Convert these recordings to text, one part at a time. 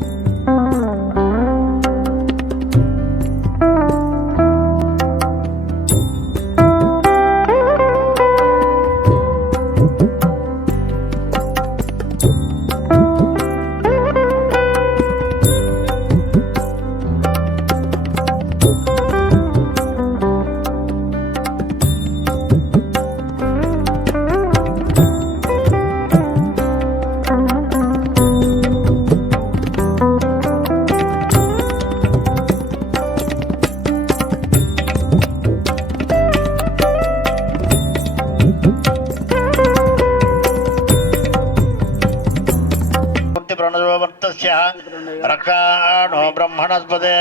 you मूर्तिप्रणजोवर्तस्य रक्षाणो ब्रह्मणस्पते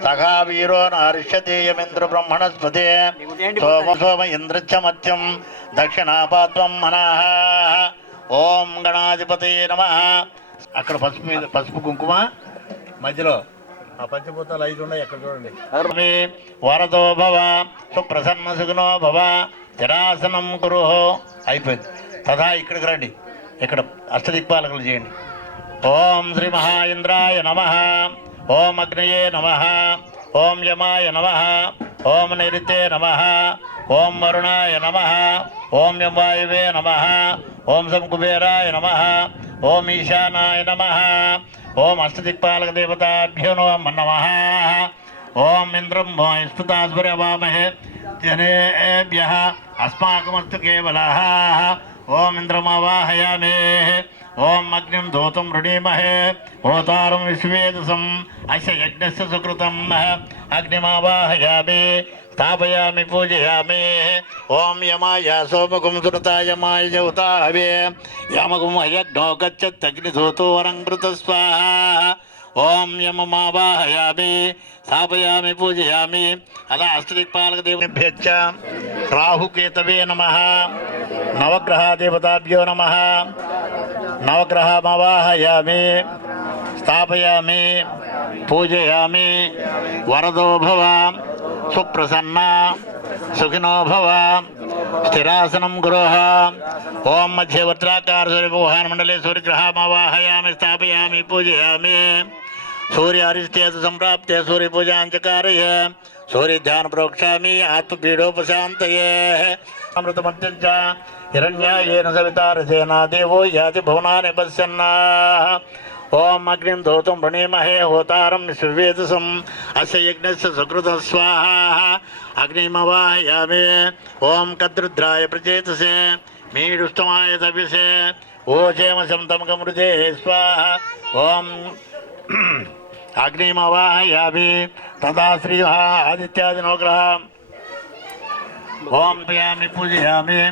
सखा वीरो नारिष्यते यमिन्द्र ब्रह्मणस्पते सोम सोम इन्द्रच्च मत्यं దక్షిణాపాత్వం మనః ఓం గణాధిపతే నమ అక్కడ పసుపు మీద పసుపు కుంకుమ మధ్యలో ఆ పంచభూతాలు ఐదు ఉన్నాయి అక్కడ చూడండి మీ వరదో భవ సుప్రసన్న సుగుణో భవ జరాసనం కురు అయిపోయింది తథా ఇక్కడికి రండి ఇక్కడ అష్టదిక్పాలకులు చేయండి ఓం శ్రీ మహాయింద్రాయ నమ. ఓం అగ్నయే నమ. ఓం యమాయ నమ. ఓం నైరుతే నమ. ఓం వరుణాయ నమ. ఓం యమాయవే నమ. ఓం సంకుబేరాయ నమ. ఓం ఈశానాయ నమ. ఓం అష్టదిక్పాలక దేవతాభ్యో నమ నమ. ఓం ఇంద్రం స్ఫుతాస్ఫురవామహే జనేభ్య. అస్మాకమస్తు కేవలः. ఓం ఇంద్రమావాహయామే. ओम अग्निम धोतम ऋणीमहे ओतारम विश्वेदसम अस्य यज्ञस्य सुकृतम अग्निमावाहयामि, स्थापयामि, पूजयामि। ओम यमाय सोमकुम सुरता यमाय जौता हवे यमकुं हयज्ञो गच्छत्यग्निधूतो वरं स्वाहा। ॐ यममावाहयामि, स्थापयामि, पूजयामि। अला अस्त्रिक पालक अस्त्रिपालकदेवनेभ्यश्च राहुकेतवे नमः। नवग्रहादेवताभ्यो नमः। नवग्रहमवाहयामि, स्थापयामि, पूजयामि, वरदो भव सुप्रसन्ना, सुखिनो भव स्थिरासनं गुरोः ॐ मध्यवर्त्राकार सूर्यमण्डले सूर्यग्रहमवाहयामि, स्थापयामि, पूजयामि। सूर्य अरिष्टे सम्प्राप्ते सूर्यपूजाञ्च कारय सूर्यध्यानं प्रोक्षामि, आत्मपीडोपशान्तये। अमृतमत्यञ्च हिरण्यायेन सवितारसेना देवो याति भुवनानि पश्यन्नाः ॐ अग्निं धोतुं प्रणीमहे होतारं सुवेदसम् अस्य यज्ञस्य सुकृतः स्वाहा। अग्निमवाहयामि। ॐ कद्रुद्राय प्रचेतसे। मीडुष्टमाय तपिसे। ओषेमशं तमकमृते स्वाहा। ॐ अग्निमवाहयामि। तदा श्रियः आदित्यादिनोग्रह ॐ पियामि, पूजयामि।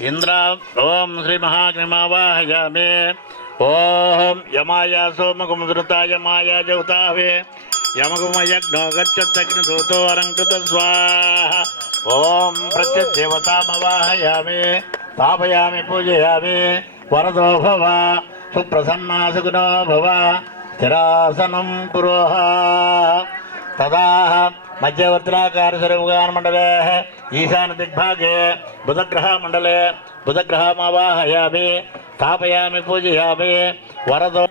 ఇంద్ర ఓం శ్రీ మహాగ్నిమావాహయామి ఓం యమాయ సోమకుముద్రతాయ మాయ జౌతావే యమకుమయజ్ఞో గచ్చత్తగ్ని దూతో స్వాహ. ఓం ప్రత్యదేవతామవాహయామి స్థాపయామి పూజయామి. వరదో భవ. సుప్రసన్నా సుగుణో భవ. స్థిరాసనం పురోహ. तदाह मध्यवर्तनाकारसर्वगानमण्डलेः ईशानदिग्भागे बुधग्रहमण्डले बुधग्रहमावाहयामि, स्थापयामि वरद वरदो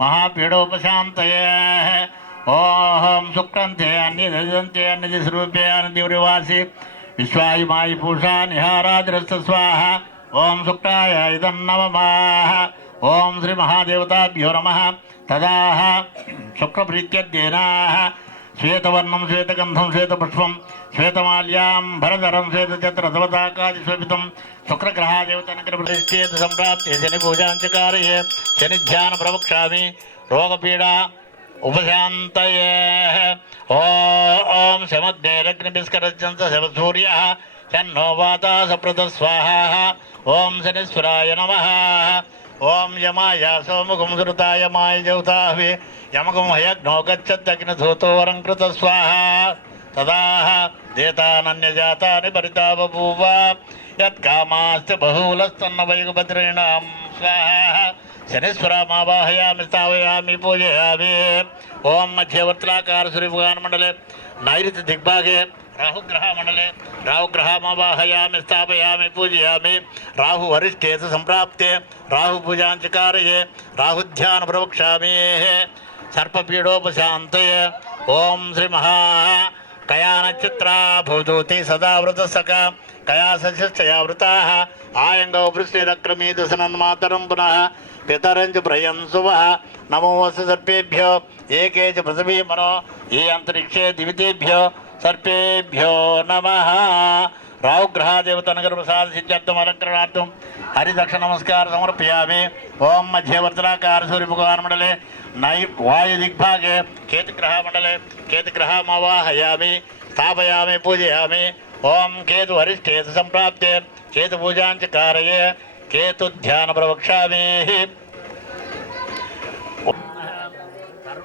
महापीडोपशान्तये। ॐ शुक्रन्ते अन्यदन्ते अन्यदिस्वरूपे विश्वायु मयि पूषा निहाराद्रस्त निहारादिरस्तस्वाहा ॐ शुक्राय इदं नममाः ॐ श्रीमहादेवताभ्यो नमः। तदाह शुक्रप्रीत्यध्ययनाः श्वेतवर्णं, श्वेतगन्धं, श्वेतपुष्पं, श्वेतमाल्यां, भरधरं श्वेतचत्रसवताकादिशोभितं शुक्रग्रहादेवतनग्रप्रतिष्ठेत सम्प्राप्य शनिपूजाञ्चकारये, शनिध्यानप्रवक्ष्यामि, रोगपीडा उपशान्तये। ॐ शमग्नेरग्निभिस्करच्यन्त शवसूर्यः शन्नो वाता सप्रतस्वाहा ॐ शनिश्वराय नमः। ఓం యమాయ సోముఖం సురుతాయ మాయ జౌతాహి యమకం హయగ్నో గచ్చద్దగ్నధూతో కృత స్వాహ తదాహ దేతానన్యజాతాని పరితాపూవ యత్కామాస్తి బహుళస్తున్న వైగుభద్రీణాం స్వాహ శనిశ్వరామావాహయామి స్థావయామి పూజయామి. ఓం మధ్యవర్తులాకార సూర్యభగాన్ నైరుతి దిగ్భాగే राहुग्रहमण्डले, राहुग्रहमवाहयामि, स्थापयामि, पूजयामि। राहुवरिष्ठे तु सम्प्राप्ते, राहु राहुध्यान प्रवक्ष्यामि सर्पपीडोपशान्तये, ॐ सर्पपीडोपशात कयानचित्रा भवतु ते सदा सका कया सशिष्टया वृताः। आयङ्गौ वृष्टिरक्रमीदसनन्मातरं पुनः। पितरंज प्रयं सुव। नमो वस सर्पेभ्यो ये के ये अंतरिक्षे दिवतेभ्यो। सर्पेभ्यो नम। राव ग्रहादेवतनगर प्रसाद सिद्धार्थम अलंकरणार्थम हरिदक्ष नमस्कार समर्पयामि। ओम मध्यवर्तनाकार सूर्य भगवान मंडले, नई वायु दिग्भागे केतुग्रह मंडले केतुग्रहम आवाहयामि स्थापयामि, पूजयामी। ओम केतु हरिष्ठेतु संप्राप्ते, केतु पूजां च कारये केतु ध्यान प्रवक्षामि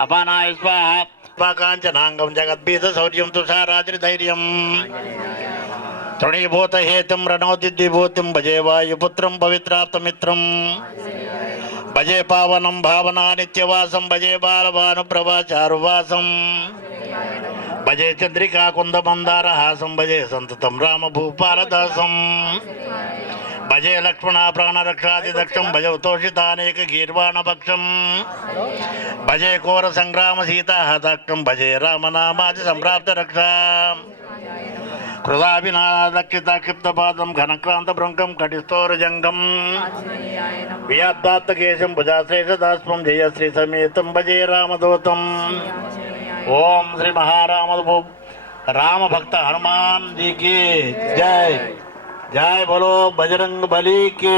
అపానాయ స్వాహ పాకాంచనాంగం జగద్భీత శౌర్యం తుషారాత్రి ధైర్యం. తృణీభూత హేతుం రణోదిద్విభూతిం భజే వాయుపుత్రం పవిత్రాప్తమిత్రం భజే పావనం భావనా నిత్యవాసం భజే బాలభాను ప్రభాచారువాసం భజే చంద్రికా కుందమందార హాసం భజే సంతతం రామభూపాలదాసం. భజే भजे लक्ष्मणा प्राणरक्षादिदक्षं भजौतोषितानेकगीर्वाणभक्षं भजे घोरसङ्ग्रामसीताहताक्षं भजे रामनामादिसम्प्राप्तरक्षां कृदाभिनादक्षिताक्षिप्तपादं घनक्रान्तभृङ्कं कटिस्थोरजङ्गं वियाद्दात्तकेशं भुजाश्रेषदास्मं जयश्रीसमेतं भजे रामदूतम्। ओम श्री महाराम राम भक्त हनुमान जी की जय। జై బలో బజరంగ బలి కి.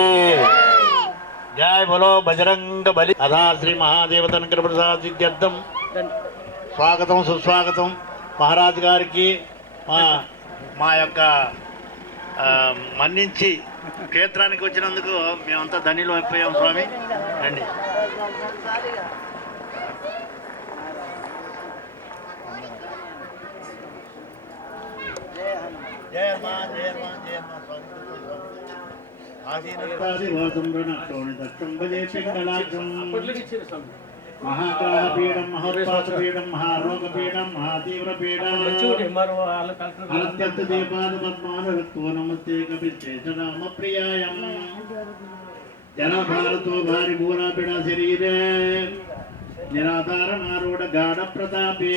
జై బజరంగ బలి. అదా శ్రీ మహాదేవతన ప్రసాద్ సిద్ధ్యర్థం. స్వాగతం సుస్వాగతం మహారాజు గారికి. మా మా యొక్క మన్నించి క్షేత్రానికి వచ్చినందుకు మేమంతా ధనిలో అయిపోయాం స్వామి. రండి. జయ హనుమాన్ జయ హనుమాన్ జయ హనుమాన్ స్వామి మహాకాళపీఠం మహోత్పాతపీఠం మహారోగపీఠం మహాతీవ్రపీఠం అత్యంత దీపాద పద్మానరత్వ నమస్తే ప్రియాయం జనభారతో భారి భూరాపిడ శరీరే నిరాధార గాఢ ప్రతాపే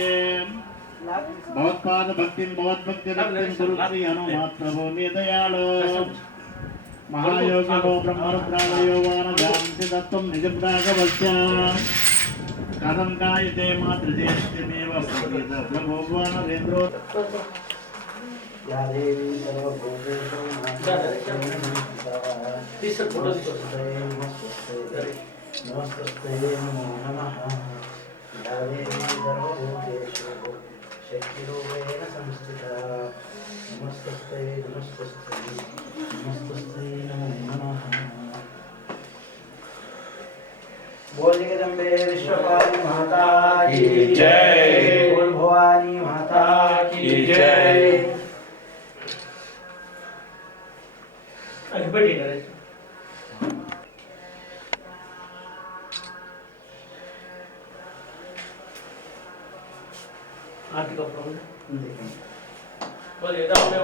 भवत्पाद भक्ति भवद्भक्ति रक्तिं गुरुश्री हनुमात् प्रभो मे दयालो महायोगिनो ब्रह्मरुद्रालयो वानजांसि दत्तं निजं राघवस्य कथं गायते मातृजेष्ठ्यमेव प्रभो वानरेन्द्रो या देवी सर्वभूतेषु नमस्ते नमस्ते नमो नमः। या सर्वभूतेषु शक्तिरूपेण संस्थिता नमस्ते नमस्ते नमस्ते नमो नमः बोल जगदम्बे विश्वपाली माता की जय। बोल भवानी माता की जय।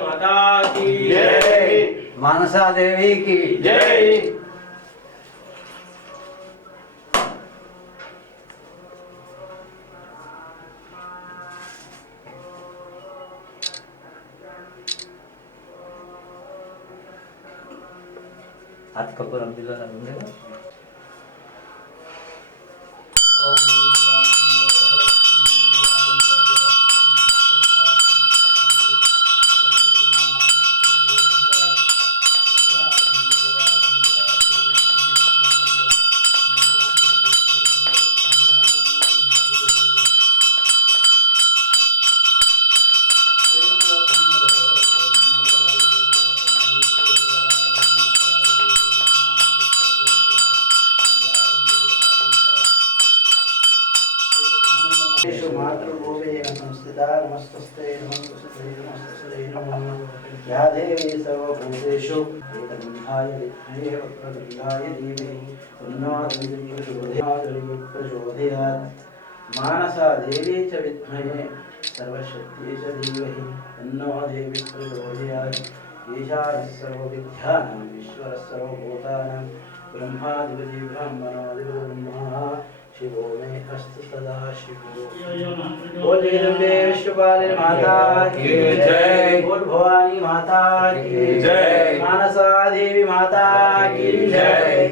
माता की जय। मानसा देवी की जय। एकगन्धाय विद्महे वक्रतुण्डाय धीमहि तन्नो देवी प्रचोदयात् मानसा देवी च विद्महे सर्वशक्ति च धीमहि तन्नो देवी प्रचोदयात् ईशानः सर्वविद्यानां ईश्वरः सर्वभूतानां ब्रह्माधिपति ब्रह्मणाधिपति ब्रह्मा शिवो मे अस्तु सदा शिवो माता की जय माता की जय। मानसा देवी माता की जय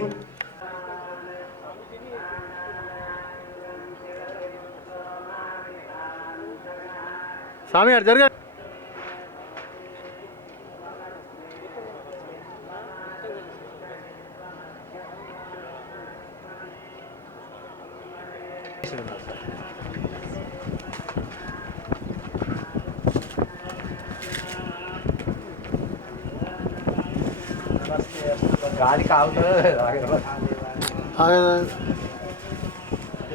గాలి కాగుతుంది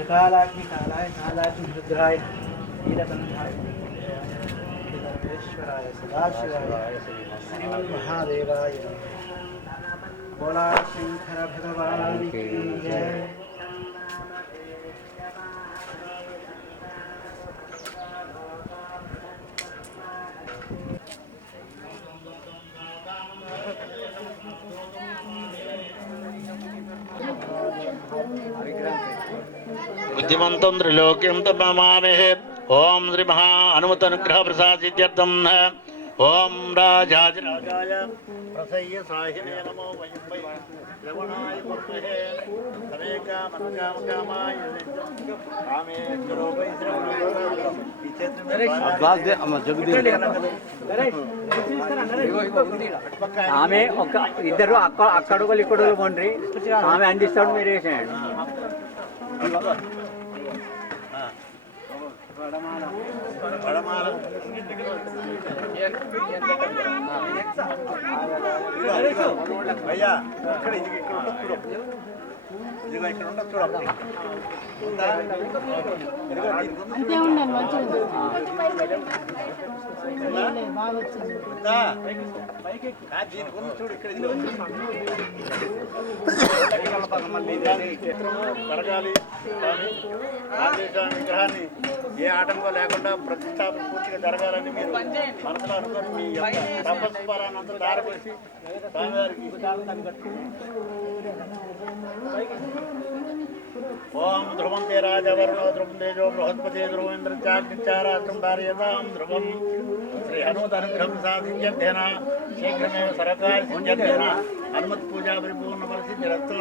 కాలాగ్ని కాలాయ కాలాగ్ని రుద్రాయ నీలకంఠాయ సర్వేశ్వరాయ సదాశివాయ శ్రీమన్ మహాదేవాయ భోళా శంకర భగవాన్ జయ नीलकंठाय ईश्वराय सदाशिवाय श्रीमन्महादेवाय बोला शंकर भगवान की जय బుద్ధిమంతం త్రిలోక్యం తమామహే ఓం శ్రీ మహా హనుమతనుగ్రహ ప్రసాదిత్యర్థం ఓం రాజాజరాజాయ ప్రసయ్య సాహినే నమో వయం వై శ్రవణాయ పద్మహే తమేక మనకామకామాయ కామేశ్వరో వై ఆమె ఒక ఇద్దరు అక్క అక్కడుగలు ఇక్కడ కొండ్రి ఆమె అందిస్తాడు మీరు వేసేయండి వడమాల అయ్యా ఇక్కడ ఇక్కడ ఉండదు ఇదిగో ఇక్కడ ఉండదు చూడు ఒకటి. ఉందా? ఇదిగో దీనికి ఉంది అంతే ఉండండి మంచిగా ఉందా? ఆ, దీనికి ఉంది చూడు ఇక్కడ ఇదిగో. విగ్రహాన్ని ఏ ఆటంకం లేకుండా ప్రతిష్టాపన పూర్తిగా జరగాలని మీరు మనసులో అనుకొని మీ యొక్క తపస్వరానంతా దారిపోసి స్వామివారికి ఓం ధ్రువం తే రాజవర్ణో ధ్రువం తేజో బృహస్పతి ధ్రువేంద్ర చాగ్నిచారాత్రం ధారయతాం ధ్రువం. శ్రీ హనుమత్ అనుగ్రహం సాధించేన శీఘ్రమేవ సరకారి సిద్ధ్యేన హనుమత్ పూజా పరిపూర్ణ పరిసిద్ధిరస్తో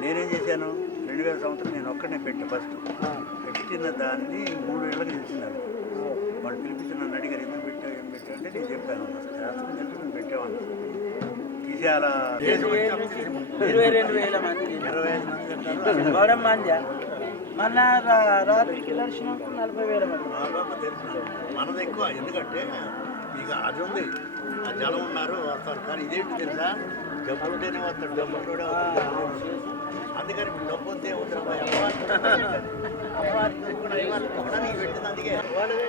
నేనేం చేశాను? రెండు వేల సంవత్సరం నేను ఒక్కడనే పెట్టా ఫస్ట్. పెట్టిన దాన్ని మూడు ఏళ్ళకి తెలిసినాడు వాడు పిలిపించి నన్ను అడిగారు ఎందుకు పెట్టావు ఏం పెట్టావు? అంటే నేను చెప్పాను శాస్త్రం తెలిసి మేము పెట్టామని తీసేయాల? ఇరవై రెండు వేల మంది. ఇరవై ఐదు మంది అంటారు రా- రాత్రికి దర్శనం నలభై వేల మంది. మనది ఎక్కువ ఎందుకంటే ఇక అది ఉంది. ఆ జనం ఉన్నారు వస్తారు కానీ ఇదేంటి తెలుసా? డబ్బు ఉంటేనే వస్తాడు డబ్బు ఉంటేనే వస్తాడు. అందుకని డబ్బు వస్తే వస్తారు అమ్మవారి అమ్మవారి కూడా అయ్యవారిని కొనడానికి పెట్టింది అందుకే. వాళ్ళదే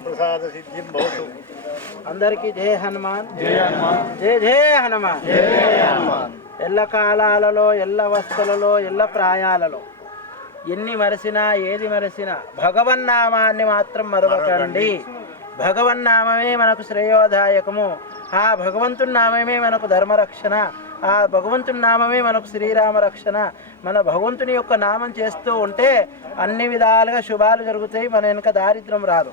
ప్రసాద సిద్ధిం భవతు అందరికీ జయ హనుమాన్ జయ హనుమాన్ జయ జయ హనుమాన్ జయ హనుమాన్ ఎల్ల కాలాలలో ఎల్ల వస్తువులలో ఎల్ల ప్రాయాలలో ఎన్ని మరసినా ఏది మరసినా భగవన్నామాన్ని మాత్రం మరవకండి. భగవన్నామమే మనకు శ్రేయోదాయకము. ఆ భగవంతుని నామమే మనకు ధర్మరక్షణ. ఆ భగవంతుని నామమే మనకు శ్రీరామ రక్షణ మన భగవంతుని యొక్క నామం చేస్తూ ఉంటే అన్ని విధాలుగా శుభాలు జరుగుతాయి. మన వెనుక దారిద్రం రాదు.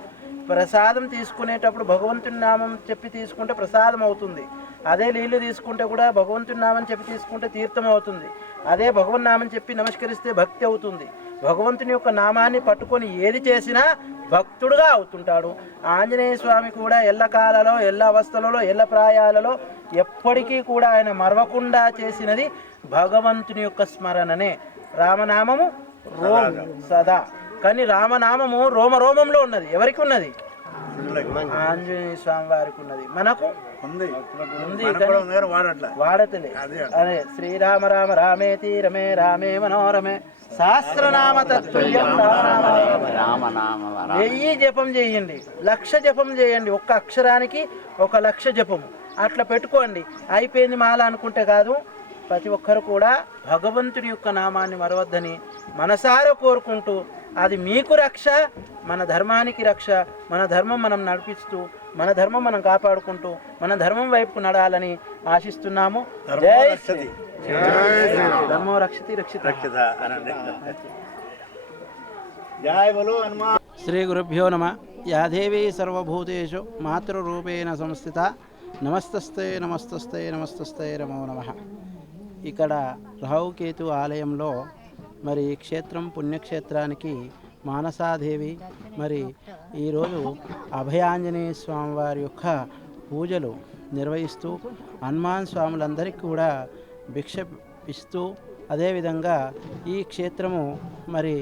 ప్రసాదం తీసుకునేటప్పుడు భగవంతుని నామం చెప్పి తీసుకుంటే ప్రసాదం అవుతుంది. అదే నీళ్ళు తీసుకుంటే కూడా భగవంతుని నామం చెప్పి తీసుకుంటే తీర్థం అవుతుంది. అదే భగవన్ నామం చెప్పి నమస్కరిస్తే భక్తి అవుతుంది. భగవంతుని యొక్క నామాన్ని పట్టుకొని ఏది చేసినా భక్తుడుగా అవుతుంటాడు. ఆంజనేయ స్వామి కూడా ఎల్ల కాలలో ఎల్ల అవస్థలలో ఎల్ల ప్రాయాలలో ఎప్పటికీ కూడా ఆయన మరవకుండా చేసినది భగవంతుని యొక్క స్మరణనే. రామనామము రోమ్ సదా. కానీ రామనామము రోమ రోమంలో ఉన్నది. ఎవరికి ఉన్నది ఆంజనేయ స్వామి వారికి ఉన్నది మనకు? ఉంది. ఉంది మనకు కానీ కూడా ఉంది కానీ వాడట్లే. వాడతలే. అదే శ్రీరామ రామ రామేతి రమే రామే మనోరమే సహస్రనామ తత్తుల్యం రామనామ వెయ్యి జపం చేయండి లక్ష జపం చేయండి ఒక్క అక్షరానికి ఒక లక్ష జపము. అట్లా పెట్టుకోండి. అయిపోయింది మాల అనుకుంటే కాదు ప్రతి ఒక్కరు కూడా భగవంతుని యొక్క నామాన్ని మరవద్దని మనసారా కోరుకుంటూ అది మీకు రక్ష మన ధర్మానికి రక్ష మన ధర్మం మనం నడిపిస్తూ మన ధర్మం మనం కాపాడుకుంటూ మన ధర్మం వైపుకు నడాలని ఆశిస్తున్నాము. జై శ్రీ ధర్మో రక్షతి. శ్రీ గురుభ్యో నమ. యాదేవీ సర్వభూతేషు మాతృరూపేణ సంస్థిత. నమస్తస్తే నమస్తస్తే నమస్తస్తే నమో నమ. ఇక్కడ రావుకేతు ఆలయంలో మరి ఈ క్షేత్రం పుణ్యక్షేత్రానికి మానసాదేవి. మరి ఈరోజు అభయాంజనేయ స్వామి వారి యొక్క పూజలు నిర్వహిస్తూ హనుమాన్ స్వాములందరికీ కూడా భిక్ష ఇస్తూ అదేవిధంగా ఈ క్షేత్రము మరి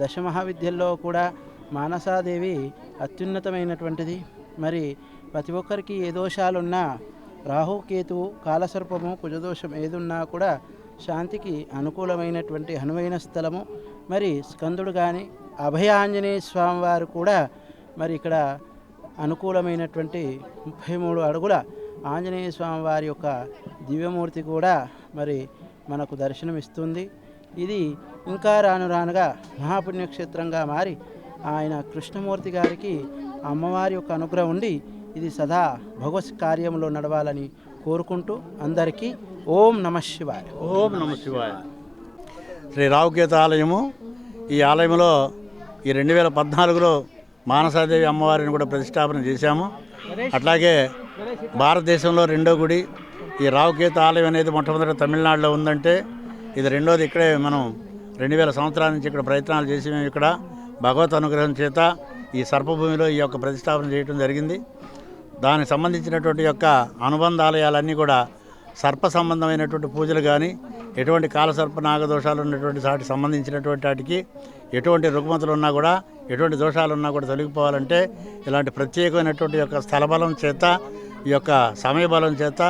దశమహావిద్యల్లో కూడా మానసాదేవి అత్యున్నతమైనటువంటిది. మరి ప్రతి ఒక్కరికి ఏ దోషాలున్నా రాహుకేతువు కాలసర్పము కుజదోషం ఏదున్నా కూడా శాంతికి అనుకూలమైనటువంటి అనువైన స్థలము. మరి స్కందుడు కానీ అభయ ఆంజనేయ స్వామి వారు కూడా మరి ఇక్కడ అనుకూలమైనటువంటి ముప్పై మూడు అడుగుల ఆంజనేయ స్వామి వారి యొక్క దివ్యమూర్తి కూడా మరి మనకు దర్శనమిస్తుంది. ఇది ఇంకా రాను రానుగా మహాపుణ్యక్షేత్రంగా మారి ఆయన కృష్ణమూర్తి గారికి అమ్మవారి యొక్క అనుగ్రహం ఉండి ఇది సదా భగవత్ కార్యంలో నడవాలని కోరుకుంటూ అందరికీ ఓం నమ శివాయ. ఓం నమ శివాయ. శ్రీ రావుకేత ఆలయము ఈ ఆలయంలో ఈ రెండు వేల పద్నాలుగులో మానసాదేవి అమ్మవారిని కూడా ప్రతిష్టాపన చేశాము. అట్లాగే భారతదేశంలో రెండో గుడి ఈ రావుకేత ఆలయం అనేది మొట్టమొదటి తమిళనాడులో ఉందంటే ఇది రెండోది ఇక్కడే మనం రెండు వేల సంవత్సరాల నుంచి ఇక్కడ ప్రయత్నాలు చేసి మేము ఇక్కడ భగవత్ అనుగ్రహం చేత ఈ సర్పభూమిలో ఈ యొక్క ప్రతిష్టాపన చేయడం జరిగింది. దానికి సంబంధించినటువంటి యొక్క అనుబంధ ఆలయాలన్నీ కూడా సర్ప సంబంధమైనటువంటి పూజలు కానీ ఎటువంటి కాలసర్ప నాగదోషాలు ఉన్నటువంటి వాటికి సంబంధించినటువంటి వాటికి ఎటువంటి రుగ్మతలు ఉన్నా కూడా ఎటువంటి దోషాలు ఉన్నా కూడా తొలగిపోవాలంటే ఇలాంటి ప్రత్యేకమైనటువంటి యొక్క స్థలబలం చేత ఈ యొక్క సమయబలం చేత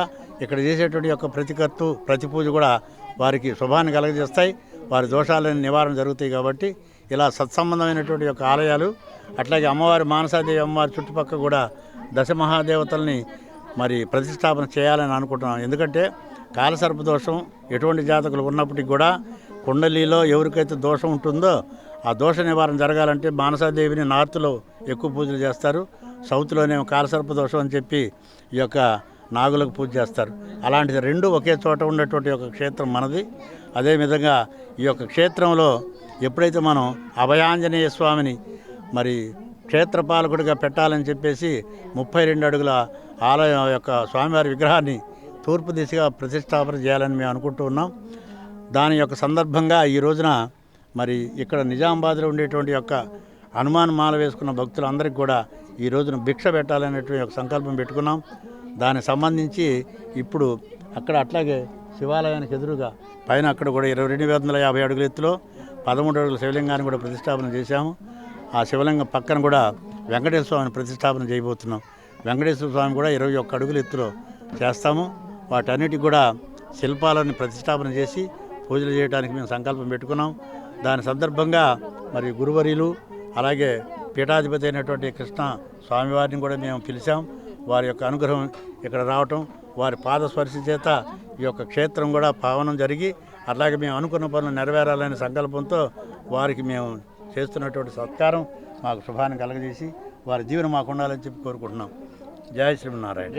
ఇక్కడ చేసేటువంటి యొక్క ప్రతి కర్తు ప్రతి పూజ కూడా వారికి శుభాన్ని కలగజేస్తాయి. వారి దోషాలని నివారణ జరుగుతాయి కాబట్టి ఇలా సత్సంబంధమైనటువంటి యొక్క ఆలయాలు అట్లాగే అమ్మవారి మానసాదేవి అమ్మవారి చుట్టుపక్కల కూడా దశ మహాదేవతల్ని మరి ప్రతిష్టాపన చేయాలని అనుకుంటున్నాం. ఎందుకంటే కాలసర్ప దోషం ఎటువంటి జాతకులు ఉన్నప్పటికీ కూడా కుండలిలో ఎవరికైతే దోషం ఉంటుందో ఆ దోష నివారణ జరగాలంటే మానసాదేవిని నార్త్లో ఎక్కువ పూజలు చేస్తారు. సౌత్లోనేమో కాలసర్ప దోషం అని చెప్పి ఈ యొక్క నాగులకు పూజ చేస్తారు. అలాంటిది రెండు ఒకే చోట ఉన్నటువంటి ఒక క్షేత్రం మనది. అదేవిధంగా ఈ యొక్క క్షేత్రంలో ఎప్పుడైతే మనం అభయాంజనేయ స్వామిని మరి క్షేత్రపాలకుడిగా పెట్టాలని చెప్పేసి ముప్పై రెండు అడుగుల ఆలయం యొక్క స్వామివారి విగ్రహాన్ని తూర్పు దిశగా ప్రతిష్టాపన చేయాలని మేము అనుకుంటూ ఉన్నాం. దాని యొక్క సందర్భంగా ఈ రోజున మరి ఇక్కడ నిజామాబాద్లో ఉండేటువంటి యొక్క హనుమాన్ మాల వేసుకున్న భక్తులందరికీ కూడా ఈ రోజున భిక్ష పెట్టాలనేటువంటి ఒక సంకల్పం పెట్టుకున్నాం. దానికి సంబంధించి ఇప్పుడు అక్కడ అట్లాగే శివాలయానికి ఎదురుగా పైన అక్కడ కూడా ఇరవై రెండు వందల యాభై అడుగుల ఎత్తులో పదమూడు అడుగుల శివలింగాన్ని కూడా ప్రతిష్టాపన చేశాము. ఆ శివలింగం పక్కన కూడా వెంకటేశ్వర స్వామిని ప్రతిష్టాపన చేయబోతున్నాం. వెంకటేశ్వర స్వామి కూడా ఇరవై ఒక్క అడుగుల ఎత్తులో చేస్తాము. వాటన్నిటికి కూడా శిల్పాలను ప్రతిష్టాపన చేసి పూజలు చేయడానికి మేము సంకల్పం పెట్టుకున్నాం. దాని సందర్భంగా మరి గురువరీలు అలాగే పీఠాధిపతి అయినటువంటి కృష్ణ స్వామివారిని కూడా మేము పిలిచాం. వారి యొక్క అనుగ్రహం ఇక్కడ రావటం వారి పాద స్పర్శ చేత ఈ యొక్క క్షేత్రం కూడా పావనం జరిగి అలాగే మేము అనుకున్న పనులు నెరవేరాలనే సంకల్పంతో వారికి మేము చేస్తున్నటువంటి సత్కారం మాకు శుభాన్ని కలగజేసి వారి జీవనం మాకు ఉండాలని చెప్పి కోరుకుంటున్నాం. జయ శ్రీమన్నారాయణ.